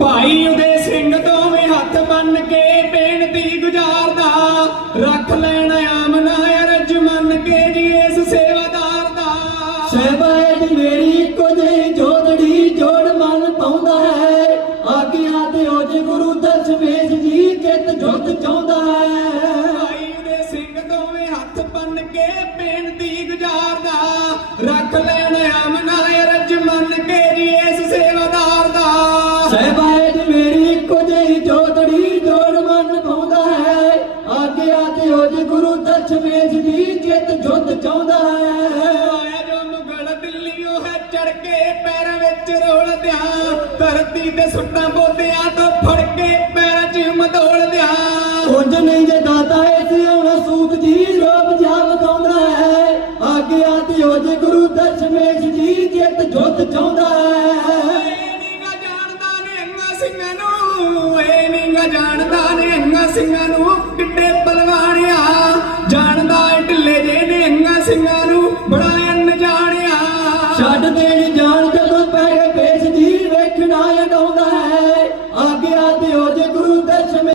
ਭਾਈ ਉਦੇ ਸਿੰਘ ਦੋਵੇਂ ਹੱਥ ਬੰਨ ਕੇ ਬੇਨਤੀ ਗੁਜ਼ਾਰਦਾ ਰੱਖ ਲੈਣ ਆਮਨਾ ਅਰਜ ਮੰਨ ਕੇ ਜੀ ਇਸ ਸੇਵਾਦਾਰ ਦਾ ਸਹਿਬਾਇਦ ਮੇਰੀ ਜਿਹੀ ਜੋਦੜੀ ਜੋੜ ਮਨ ਪਾਉਂਦਾ ਹੈ। ਆਗਿਆ ਤੇ ਉਹ ਜੇ ਗੁਰੂ ਦਸ਼ਮੇਸ਼ ਜੀ ਚਿਤ ਜੁਤ ਚਾਹੁੰਦਾ ਹੈ। ਭਾਈ ਉਦੇ ਸਿੰਘ ਦੋਵੇਂ ਹੱਥ ਬੰਨ ਕੇ ਬੇਨਤੀ ਗੁਜ਼ਾਰਦਾ ਰੱਖ ਲੈਣ ਦਸ਼ਮੇਸ਼ ਚਿਤ ਜੁਤ ਚਾਹੁੰਦਾ ਹੈ। ਆਇਆ ਜੋ ਮੁਗਲ ਦਿੱਲੀੋਂ ਹੈ ਚੜ ਕੇ ਪੈਰਾਂ ਵਿੱਚ ਰੋਲਦਿਆਂ ਧਰਤੀ ਤੇ ਸੁੱਟਾਂ ਬੋਦਿਆਂ ਤੋਂ ਫੜ ਕੇ ਪੈਰਾਂ 'ਚ ਮਦੋਲਦਿਆਂ ਉਂਝ ਨਹੀਂ ਜੇ ਦਾਤਾ ਇਸ ਆਉਣਾ ਸੂਤ ਜੀ ਰੂਪ ਜਾ ਵਿਖਾਉਂਦਾ ਹੈ। ਆਗਿਆ ਤੇ ਉਹ ਜੇ ਗੁਰੂ ਦਸ਼ਮੇਸ਼ ਜੀ ਜੁਤ ਚਾਹੁੰਦਾ ਹੈ। ਏ ਨੀਗਾ ਜਾਣਦਾ ਨੇ ਸਿੰਘਾਂ ਨੂੰ ਏ ਨੀਗਾ ਜਾਣਦਾ ਨੇ ਸਿੰਘਾਂ ਮੈਨੂੰ ਬੜਾ ਅਣਜਾਣਿਆ। ਛੱਡ ਦੇਣ ਜਾਣ